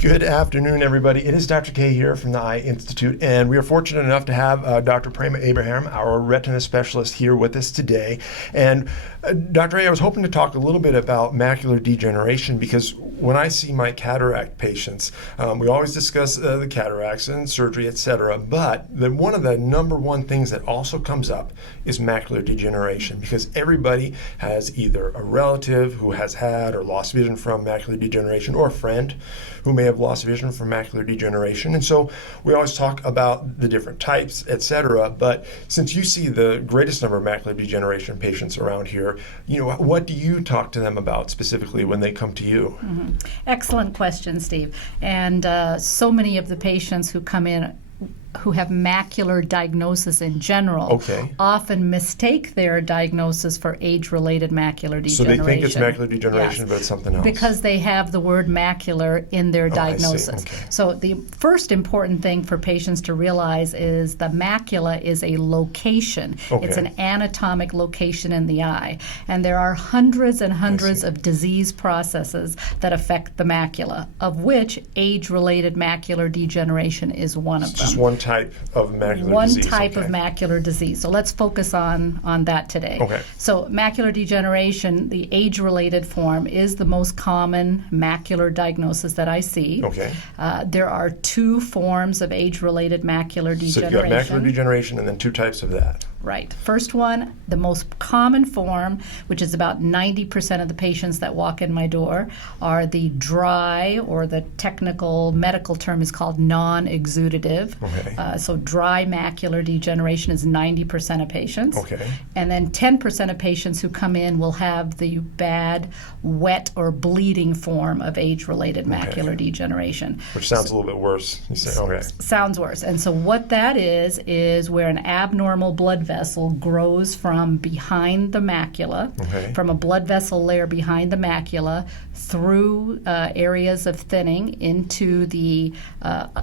Good afternoon, everybody. It is Dr. K here from the Eye Institute, and we are fortunate enough to have Dr. Prema Abraham, our retina specialist, here with us today. And Dr. A, I was hoping to talk a little bit about macular degeneration because when I see my cataract patients, we always discuss the cataracts and surgery, etc. But one of the number one things that also comes up is macular degeneration because everybody has either a relative who has had or lost vision from macular degeneration or a friend who may have lost vision from macular degeneration. And so we always talk about the different types, etc. But since you see the greatest number of macular degeneration patients around here, what do you talk to them about specifically when they come to you? Mm-hmm. Excellent question, Steve. And so many of the patients who come in who have macular diagnosis in general often mistake their diagnosis for age-related macular degeneration. So they think it's macular degeneration, but it's something else. Because they have the word macular in their diagnosis. Okay. So the first important thing for patients to realize is the macula is a location. It's an anatomic location in the eye. And there are hundreds and hundreds of disease processes that affect the macula, of which age-related macular degeneration is one of them. Just one type of macular disease. One type of macular disease. So let's focus on that today. So macular degeneration, the age-related form, is the most common macular diagnosis that I see. There are two forms of age-related macular degeneration. So you've got macular degeneration and then two types of that. Right. First one, the most common form, which is about 90% of the patients that walk in my door, are the dry, or the technical medical term is called non-exudative. So dry macular degeneration is 90% of patients. And then 10% of patients who come in will have the bad, wet, or bleeding form of age-related macular degeneration. Which sounds a little bit worse. You say, Sounds worse. And so what that is where an abnormal blood vessel grows from behind the macula, from a blood vessel layer behind the macula, through areas of thinning into the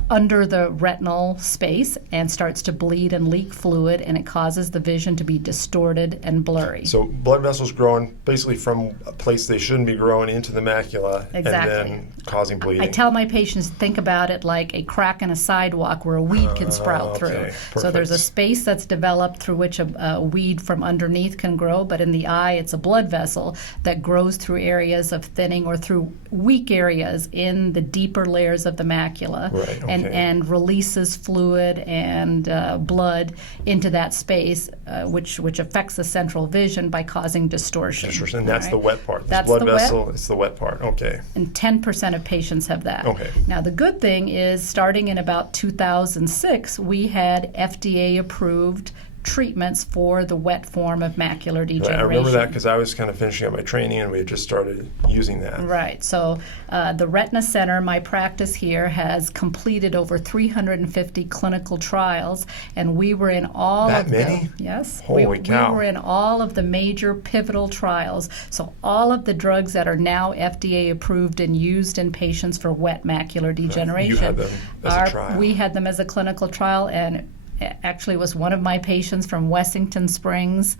under the retinal space, and starts to bleed and leak fluid, and it causes the vision to be distorted and blurry. So blood vessels growing basically from a place they shouldn't be growing into the macula, and then causing bleeding. I tell my patients, think about it like a crack in a sidewalk where a weed can sprout through. So there's a space that's developed through which a weed from underneath can grow, but in the eye it's a blood vessel that grows through areas of thinning or through weak areas in the deeper layers of the macula, and releases fluid and blood into that space, which affects the central vision by causing distortion. And that's the wet part. That's blood vessel, it's the wet part. And 10% of patients have that. Now the good thing is, starting in about 2006, we had FDA-approved treatments for the wet form of macular degeneration. I remember that because I was kind of finishing up my training and we had just started using that. Right. So the Retina Center, my practice here, has completed over 350 clinical trials, and we were in all that of many? Yes. Holy cow. We were in all of the major pivotal trials. So all of the drugs that are now FDA approved and used in patients for wet macular degeneration. You had them as a trial. We had them as a clinical trial, and actually was one of my patients from Wessington Springs,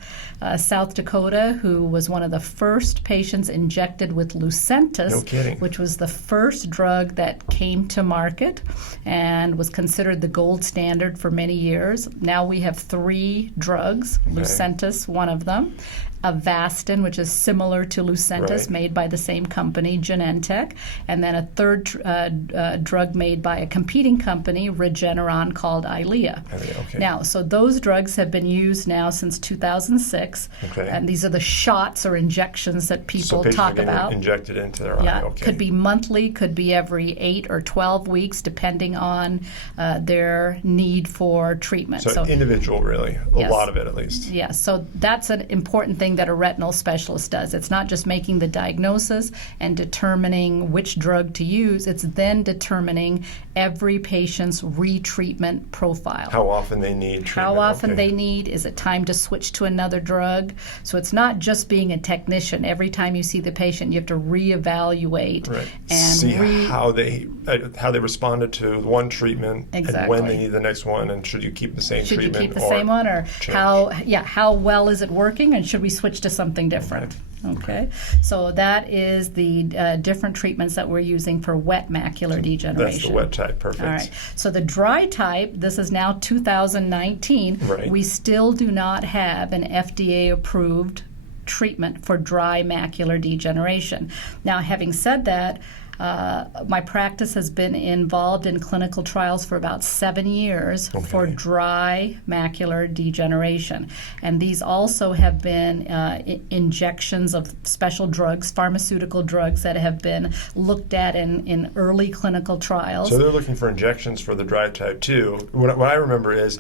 South Dakota, who was one of the first patients injected with Lucentis, which was the first drug that came to market and was considered the gold standard for many years. Now we have 3 drugs, Lucentis, one of them, Avastin, which is similar to Lucentis, made by the same company, Genentech, and then a third drug made by a competing company, Regeneron, called Eylea. Now, so those drugs have been used now since 2006, and these are the shots or injections that people talk about. Injected into their eye. Could be monthly, could be every 8 or 12 weeks, depending on their need for treatment. So individual, really, a lot of it at least. Yes, so that's an important thing that a retinal specialist does. It's not just making the diagnosis and determining which drug to use, it's then determining every patient's retreatment profile. How often they need treatment. How often they need. Is it time to switch to another drug? So it's not just being a technician. Every time you see the patient, you have to reevaluate and see how they responded to one treatment and when they need the next one, and should you keep the same treatment? Should you keep the same one, or how well is it working, and should we switch to something different? Okay, so that is the different treatments that we're using for wet macular degeneration. That's the wet type, perfect. All right, so the dry type, this is now 2019, right. We still do not have an FDA-approved treatment for dry macular degeneration. Now, having said that, my practice has been involved in clinical trials for about 7 years for dry macular degeneration. And these also have been injections of special drugs, pharmaceutical drugs that have been looked at in early clinical trials. So they're looking for injections for the dry type too. What I remember is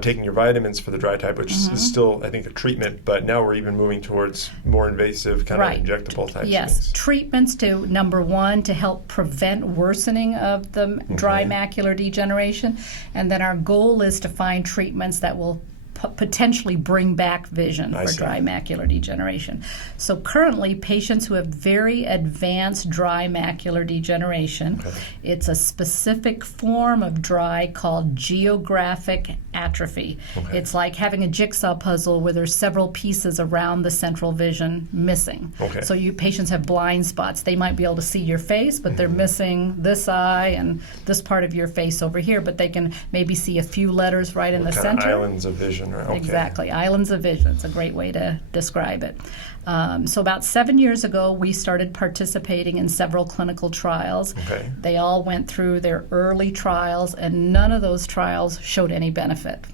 taking your vitamins for the dry type, which is still, I think, a treatment, but now we're even moving towards more invasive kind of injectable types. Yes, of things. treatments to, number one, to help prevent worsening of the dry macular degeneration. And then our goal is to find treatments that will potentially bring back vision for dry macular degeneration. So currently, patients who have very advanced dry macular degeneration, it's a specific form of dry called geographic atrophy. It's like having a jigsaw puzzle where there's several pieces around the central vision missing. So you patients have blind spots. They might be able to see your face, but they're missing this eye and this part of your face over here, but they can maybe see a few letters right in the center. Islands of vision. Exactly, islands of vision. It's a great way to describe it. So about 7 years ago, we started participating in several clinical trials. They all went through their early trials, and none of those trials showed any benefit.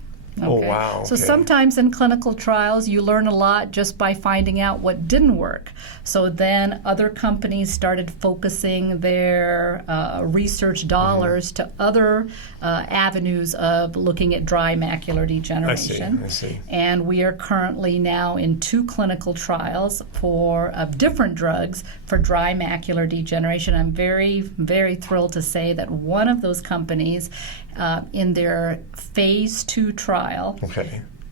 Oh, wow. So sometimes in clinical trials, you learn a lot just by finding out what didn't work. So then other companies started focusing their research dollars to other avenues of looking at dry macular degeneration. I see. And we are currently now in 2 clinical trials of different drugs for dry macular degeneration. I'm very, very thrilled to say that one of those companies in their phase 2 trial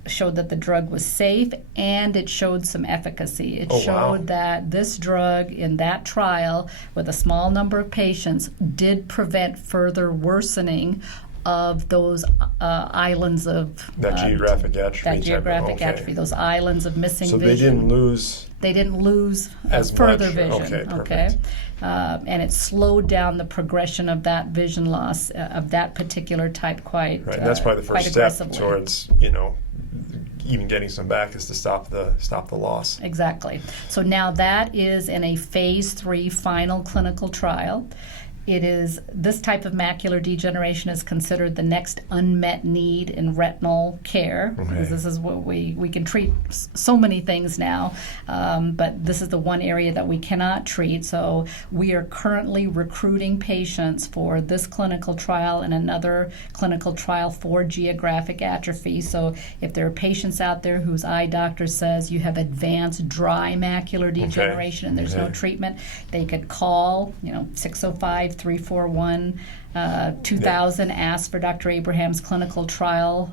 showed that the drug was safe and it showed some efficacy. It showed that this drug in that trial with a small number of patients did prevent further worsening of those islands of geographic atrophy. Those islands of missing vision. So they didn't lose as further much. vision. And it slowed down the progression of that vision loss of that particular type quite and that's probably the first step towards even getting some back is to stop the loss. Exactly. So now that is in a phase 3 final clinical trial. It is, this type of macular degeneration is considered the next unmet need in retinal care. Because this is what we can treat so many things now, but this is the one area that we cannot treat. So we are currently recruiting patients for this clinical trial and another clinical trial for geographic atrophy. So if there are patients out there whose eye doctor says you have advanced dry macular degeneration and there's no treatment, they could call 605-341 2000, ask for Dr. Abraham's clinical trial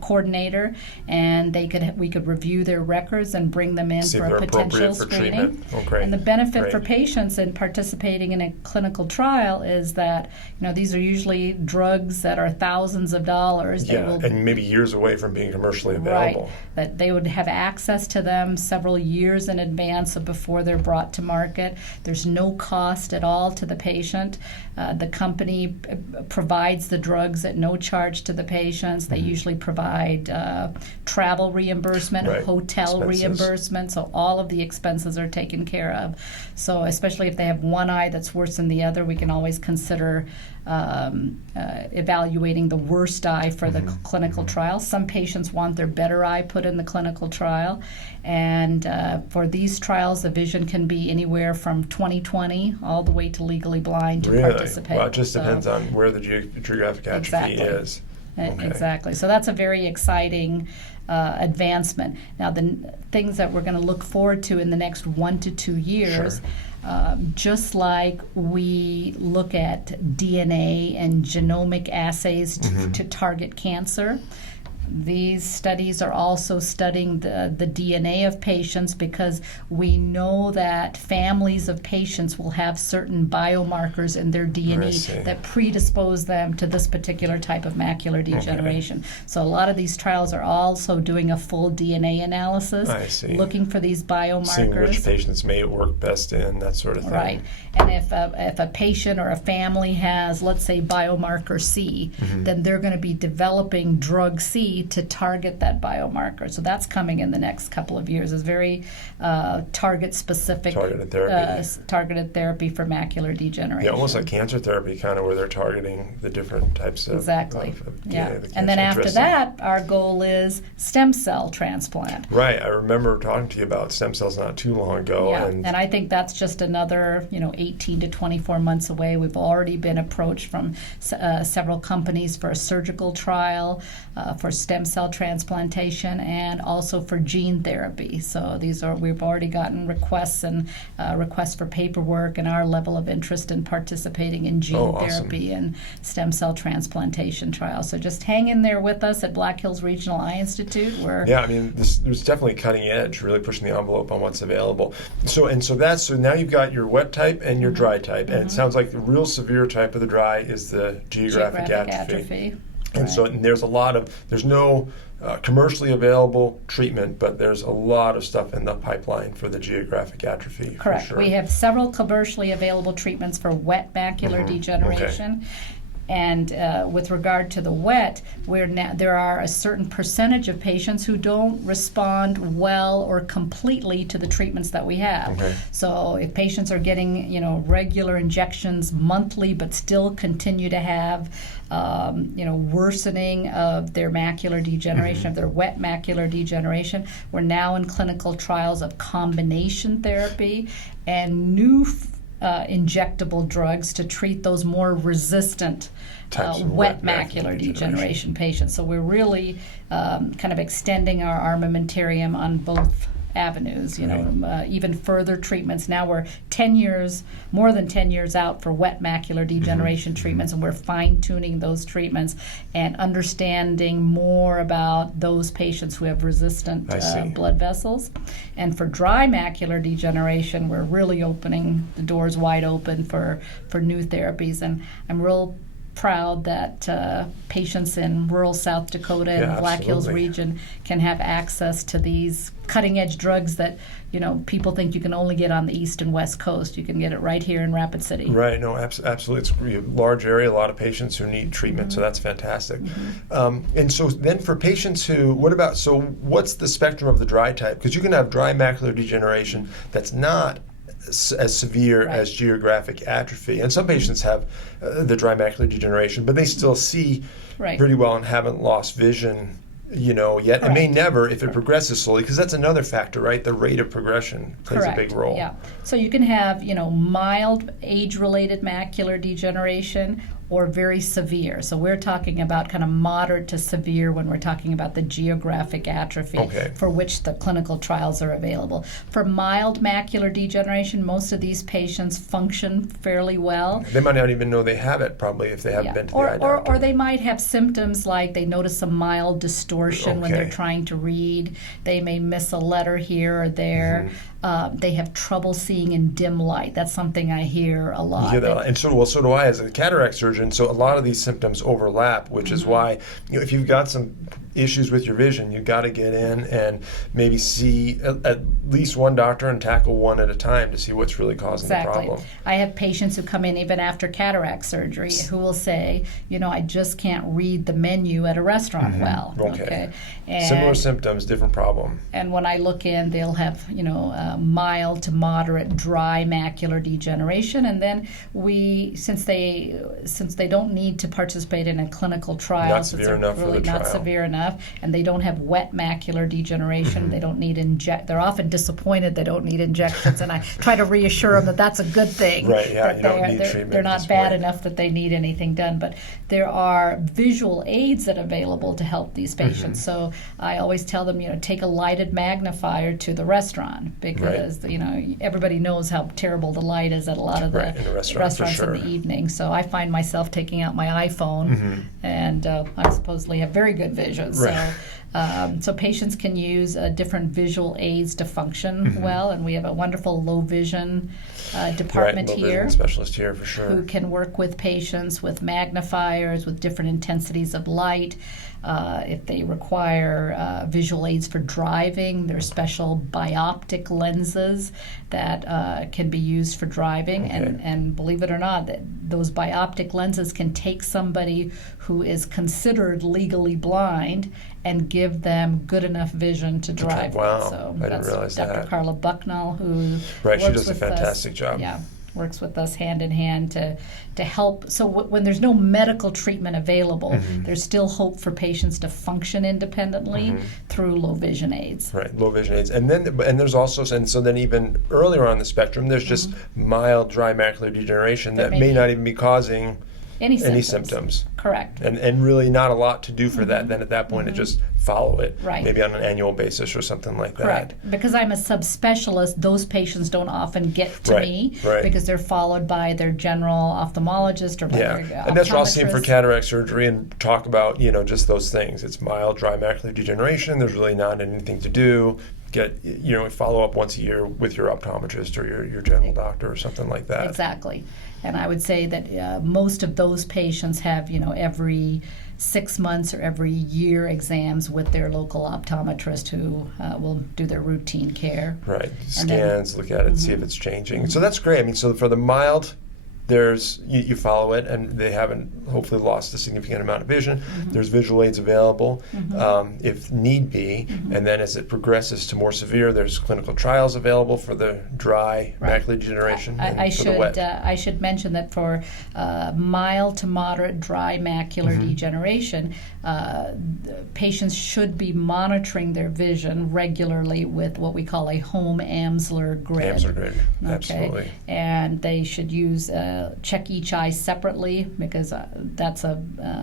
coordinator, and we could review their records and bring them in for a potential screening. And the benefit for patients in participating in a clinical trial is that these are usually drugs that are thousands of dollars. And maybe years away from being commercially available. That they would have access to them several years in advance of before they're brought to market. There's no cost at all to the patient. The company provides the drugs at no charge to the patients. They usually provide travel reimbursement, hotel reimbursement, so all of the expenses are taken care of. So especially if they have one eye that's worse than the other, we can always consider evaluating the worst eye for the clinical trial. Some patients want their better eye put in the clinical trial, and for these trials, the vision can be anywhere from 20/20 all the way to legally blind to participate. Well, it just depends on where the geographic atrophy is. Exactly. So that's a very exciting advancement. Now, the things that we're going to look forward to in the next 1 to 2 years, just like we look at DNA and genomic assays to target cancer, These studies are also studying the DNA of patients, because we know that families of patients will have certain biomarkers in their DNA that predispose them to this particular type of macular degeneration. So a lot of these trials are also doing a full DNA analysis, looking for these biomarkers. Seeing which patients may work best in, that sort of thing. Right. And if a patient or a family has, let's say, biomarker C, then they're going to be developing drug C to target that biomarker. So that's coming in the next couple of years. It's very target-specific targeted therapy for macular degeneration. Yeah, almost like cancer therapy, kind of, where they're targeting the different types of exactly. Of yeah. And then after that, our goal is stem cell transplant. Right. I remember talking to you about stem cells not too long ago. Yeah. And I think that's just another 18 to 24 months away. We've already been approached from several companies for a surgical trial, for stem cell transplantation, and also for gene therapy. So we've already gotten requests for paperwork, and our level of interest in participating in gene therapy and stem cell transplantation trials. So just hang in there with us at Black Hills Regional Eye Institute. There's definitely cutting edge, really pushing the envelope on what's available. So now you've got your wet type and your dry type, and it sounds like the real severe type of the dry is the geographic atrophy. And so there's no commercially available treatment, but there's a lot of stuff in the pipeline for the geographic atrophy. Correct. For sure. We have several commercially available treatments for wet macular degeneration. And with regard to the wet, there are a certain percentage of patients who don't respond well or completely to the treatments that we have. So if patients are getting regular injections monthly, but still continue to have worsening of their macular degeneration, of their wet macular degeneration, we're now in clinical trials of combination therapy and new injectable drugs to treat those more resistant wet macular degeneration patients. So we're really kind of extending our armamentarium on both avenues, even further treatments. Now we're more than 10 years out for wet macular degeneration treatments, and we're fine-tuning those treatments and understanding more about those patients who have resistant blood vessels. And for dry macular degeneration, we're really opening the doors wide open for new therapies. And I'm real proud that patients in rural South Dakota and Black Hills region can have access to these cutting-edge drugs that people think you can only get on the East and West Coast. You can get it right here in Rapid City. Right. No, absolutely. It's a large area, a lot of patients who need treatment, so that's fantastic. And so then for patients what's the spectrum of the dry type? Because you can have dry macular degeneration that's not as severe as geographic atrophy. And some patients have the dry macular degeneration, but they still see pretty well and haven't lost vision yet, and may never if it progresses slowly, because that's another factor, right? The rate of progression plays a big role. Yeah. So you can have, mild age-related macular degeneration or very severe. So we're talking about kind of moderate to severe when we're talking about the geographic atrophy for which the clinical trials are available. For mild macular degeneration, most of these patients function fairly well. They might not even know they have it, probably, if they haven't been to the eye doctor. Or they might have symptoms like they notice some mild distortion when they're trying to read. They may miss a letter here or there. They have trouble seeing in dim light. That's something I hear a lot. You hear that, and so do I as a cataract surgeon. So a lot of these symptoms overlap, which is why if you've got some issues with your vision, you've got to get in and maybe see at least one doctor and tackle one at a time to see what's really causing the problem. I have patients who come in even after cataract surgery who will say, I just can't read the menu at a restaurant well. And similar symptoms, different problem. And when I look in, they'll have, mild to moderate dry macular degeneration, and then since they don't need to participate in a clinical trial, not severe enough for the trial. Not severe enough, and they don't have wet macular degeneration. They don't need they're often disappointed they don't need injections, and I try to reassure them that that's a good thing. Right, yeah, you don't need treatment. They're not bad enough that they need anything done, but there are visual aids that are available to help these patients. So I always tell them, take a lighted magnifier to the restaurant, because everybody knows how terrible the light is at a lot of the restaurants in the evening. So I find myself taking out my iPhone, and I supposedly have very good vision. vision. Right. So patients can use different visual aids to function well, and we have a wonderful low vision department low here. Vision specialist here for sure. Who can work with patients with magnifiers, with different intensities of light. If they require visual aids for driving, there are special bioptic lenses that can be used for driving. Okay. And believe it or not, those bioptic lenses can take somebody who is considered legally blind and give them good enough vision to drive. Wow, So I didn't realize Dr. that. Carla Bucknell, who Right, she works does a with fantastic us, job. Yeah, works with us hand in hand to help. So when there's no medical treatment available, there's still hope for patients to function independently through low vision aids. Right, low vision aids, and there's also, and so then even earlier on the spectrum, there's just mild dry macular degeneration that may not even be causing any symptoms. Correct. And really not a lot to do for that. Then at that point, it just follow it, Right. maybe on an annual basis or something like Correct. that. Because I'm a subspecialist, those patients don't often get to me because they're followed by their general ophthalmologist or by their and that's what I'll see for optometrist. cataract surgery and talk about, just those things. It's mild dry macular degeneration. There's really not anything to do. Follow up once a year with your optometrist or your general doctor or something like that. Exactly. And I would say that most of those patients have, every 6 months or every year exams with their local optometrist who will do their routine care. Right. Scans, look at it, see if it's changing. So that's great. I mean, so for the mild, there's you follow it, and they haven't hopefully lost a significant amount of vision. There's visual aids available if need be, and then as it progresses to more severe, there's clinical trials available for the dry macular degeneration and for the wet. I should mention that for mild to moderate dry macular degeneration, patients should be monitoring their vision regularly with what we call a home Amsler grid. Amsler grid, absolutely. And they should use check each eye separately, because that's a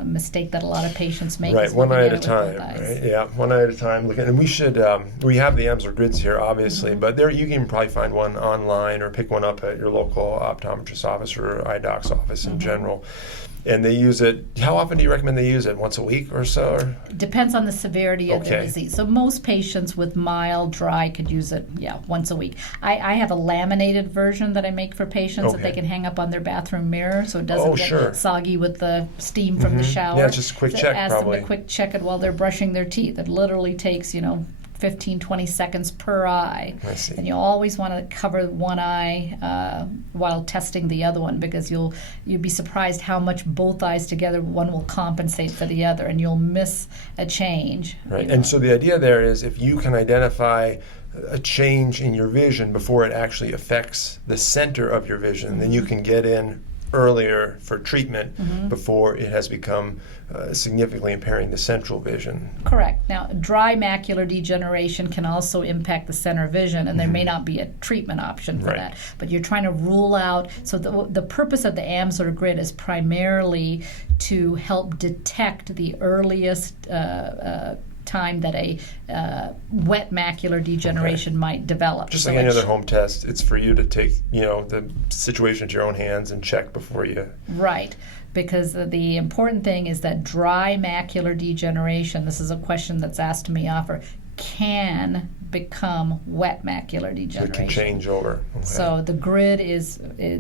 mistake that a lot of patients make. Right, one eye at a with time. both eyes. Right? Yeah, one eye at a time. And we should. We have the Amsler grids here, obviously, but there you can probably find one online or pick one up at your local optometrist office or eye doc's office in general. And they use it. How often do you recommend they use it? Once a week or so? Or? Depends on the severity of the disease. So most patients with mild dry could use it, once a week. I have a laminated version that I make for patients that they can hang up on their bathroom mirror, so it doesn't get soggy with the steam from the shower. Yeah, just a quick check, ask probably. them to quick check it while they're brushing their teeth. It literally takes, 15, 20 seconds per eye. I see. And you always want to cover one eye while testing the other one, because you'd be surprised how much both eyes together, one will compensate for the other, and you'll miss a change. Right. And so the idea there is if you can identify a change in your vision before it actually affects the center of your vision, then you can get in earlier for treatment before it has become significantly impairing the central vision. Correct. Now, dry macular degeneration can also impact the center vision, and there may not be a treatment option for that. But you're trying to rule out, so the purpose of the Amsler grid is primarily to help detect the earliest time that a wet macular degeneration might develop. Just like any other home test, it's for you to take, the situation into your own hands and check before you... Right. Because the important thing is that dry macular degeneration, this is a question that's asked to me often, can become wet macular degeneration. It can change over. Okay. So the grid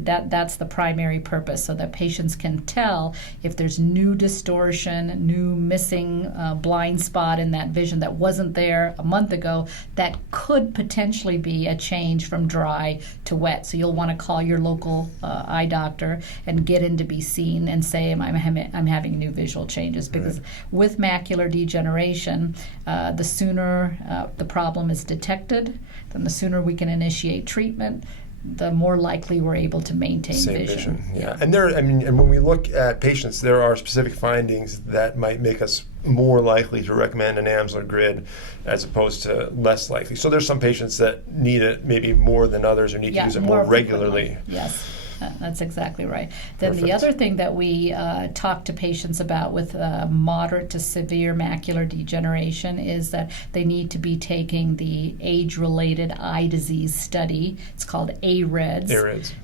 that's the primary purpose, so that patients can tell if there's new distortion, new missing blind spot in that vision that wasn't there a month ago, that could potentially be a change from dry to wet. So you'll want to call your local eye doctor and get in to be seen and say, I'm having new visual changes. Because with macular degeneration, the sooner the problem is detected, then the sooner we can initiate treatment, the more likely we're able to maintain vision. Yeah. And and when we look at patients, there are specific findings that might make us more likely to recommend an Amsler grid as opposed to less likely. So there's some patients that need it maybe more than others or need to use it more regularly. Yes. That's exactly right. Then Perfect. the other thing that we talk to patients about with moderate to severe macular degeneration is that they need to be taking the age-related eye disease study. It's called AREDS.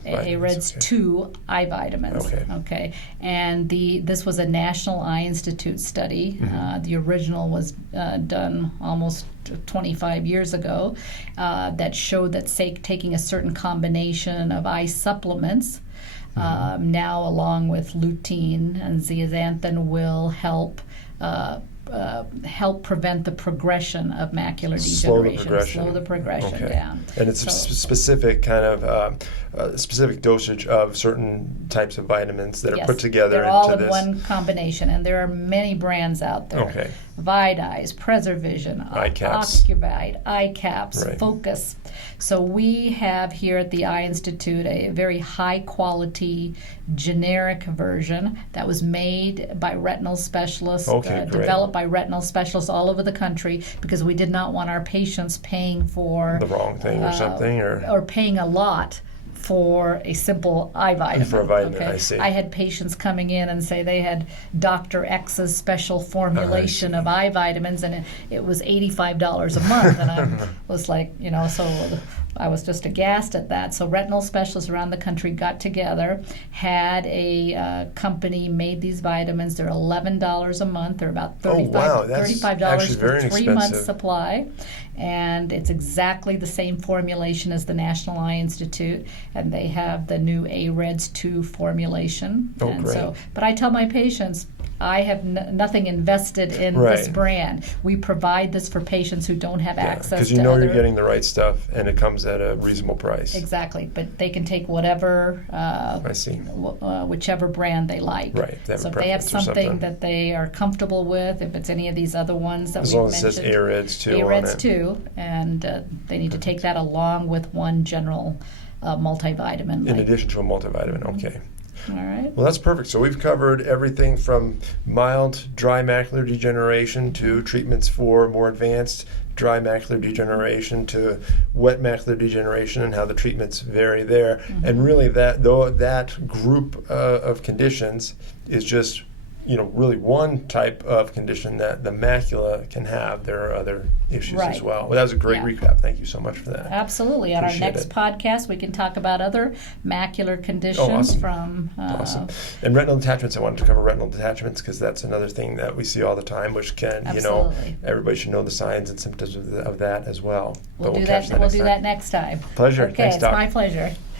AREDS 2 eye vitamins. Okay. And this was a National Eye Institute study. The original was done almost 25 years ago that showed that taking a certain combination of eye supplements now along with lutein and zeaxanthin will help prevent the progression of macular degeneration. Slow the progression down. And it's a specific kind of specific dosage of certain types of vitamins that are put together. They're all in one combination, and there are many brands out there. Vidize, Preservision, Ocuvite, Eye Caps, Focus. So we have here at the Eye Institute a very high quality generic version that was made by retinal specialists, developed by retinal specialists all over the country, because we did not want our patients paying for the wrong thing or something, or paying a lot for a simple eye vitamin. For a vitamin, I see. I had patients coming in and say they had Dr. X's special formulation of eye vitamins, and it was $85 a month. And I was like, so I was just aghast at that. So retinal specialists around the country got together, had a company made these vitamins. They're $11 a month. They're about $35 for 3 months supply. And it's exactly the same formulation as the National Eye Institute, and they have the new AREDS 2 formulation. But I tell my patients, I have nothing invested in this brand. We provide this for patients who don't have access to because you're getting the right stuff, and it comes at a reasonable price. Exactly, but they can take whatever, whichever brand they like. So if they have something that they are comfortable with, if it's any of these other ones that we mentioned. As long as it says AREDS 2 AREDS 2, and they need to take that along with one general multivitamin. In addition to a multivitamin, All right. Well, that's perfect. So we've covered everything from mild dry macular degeneration to treatments for more advanced dry macular degeneration to wet macular degeneration and how the treatments vary there. And really that group of conditions is just really one type of condition that the macula can have. There are other issues as well. Well, that was a great recap. Thank you so much for that. Absolutely. On our next podcast, we can talk about other macular conditions from... Awesome. And retinal detachments, I wanted to cover retinal detachments because that's another thing that we see all the time, which can, everybody should know the signs and symptoms of that as well. We'll do that next time. Pleasure. Okay, Thanks, it's Doc. my pleasure.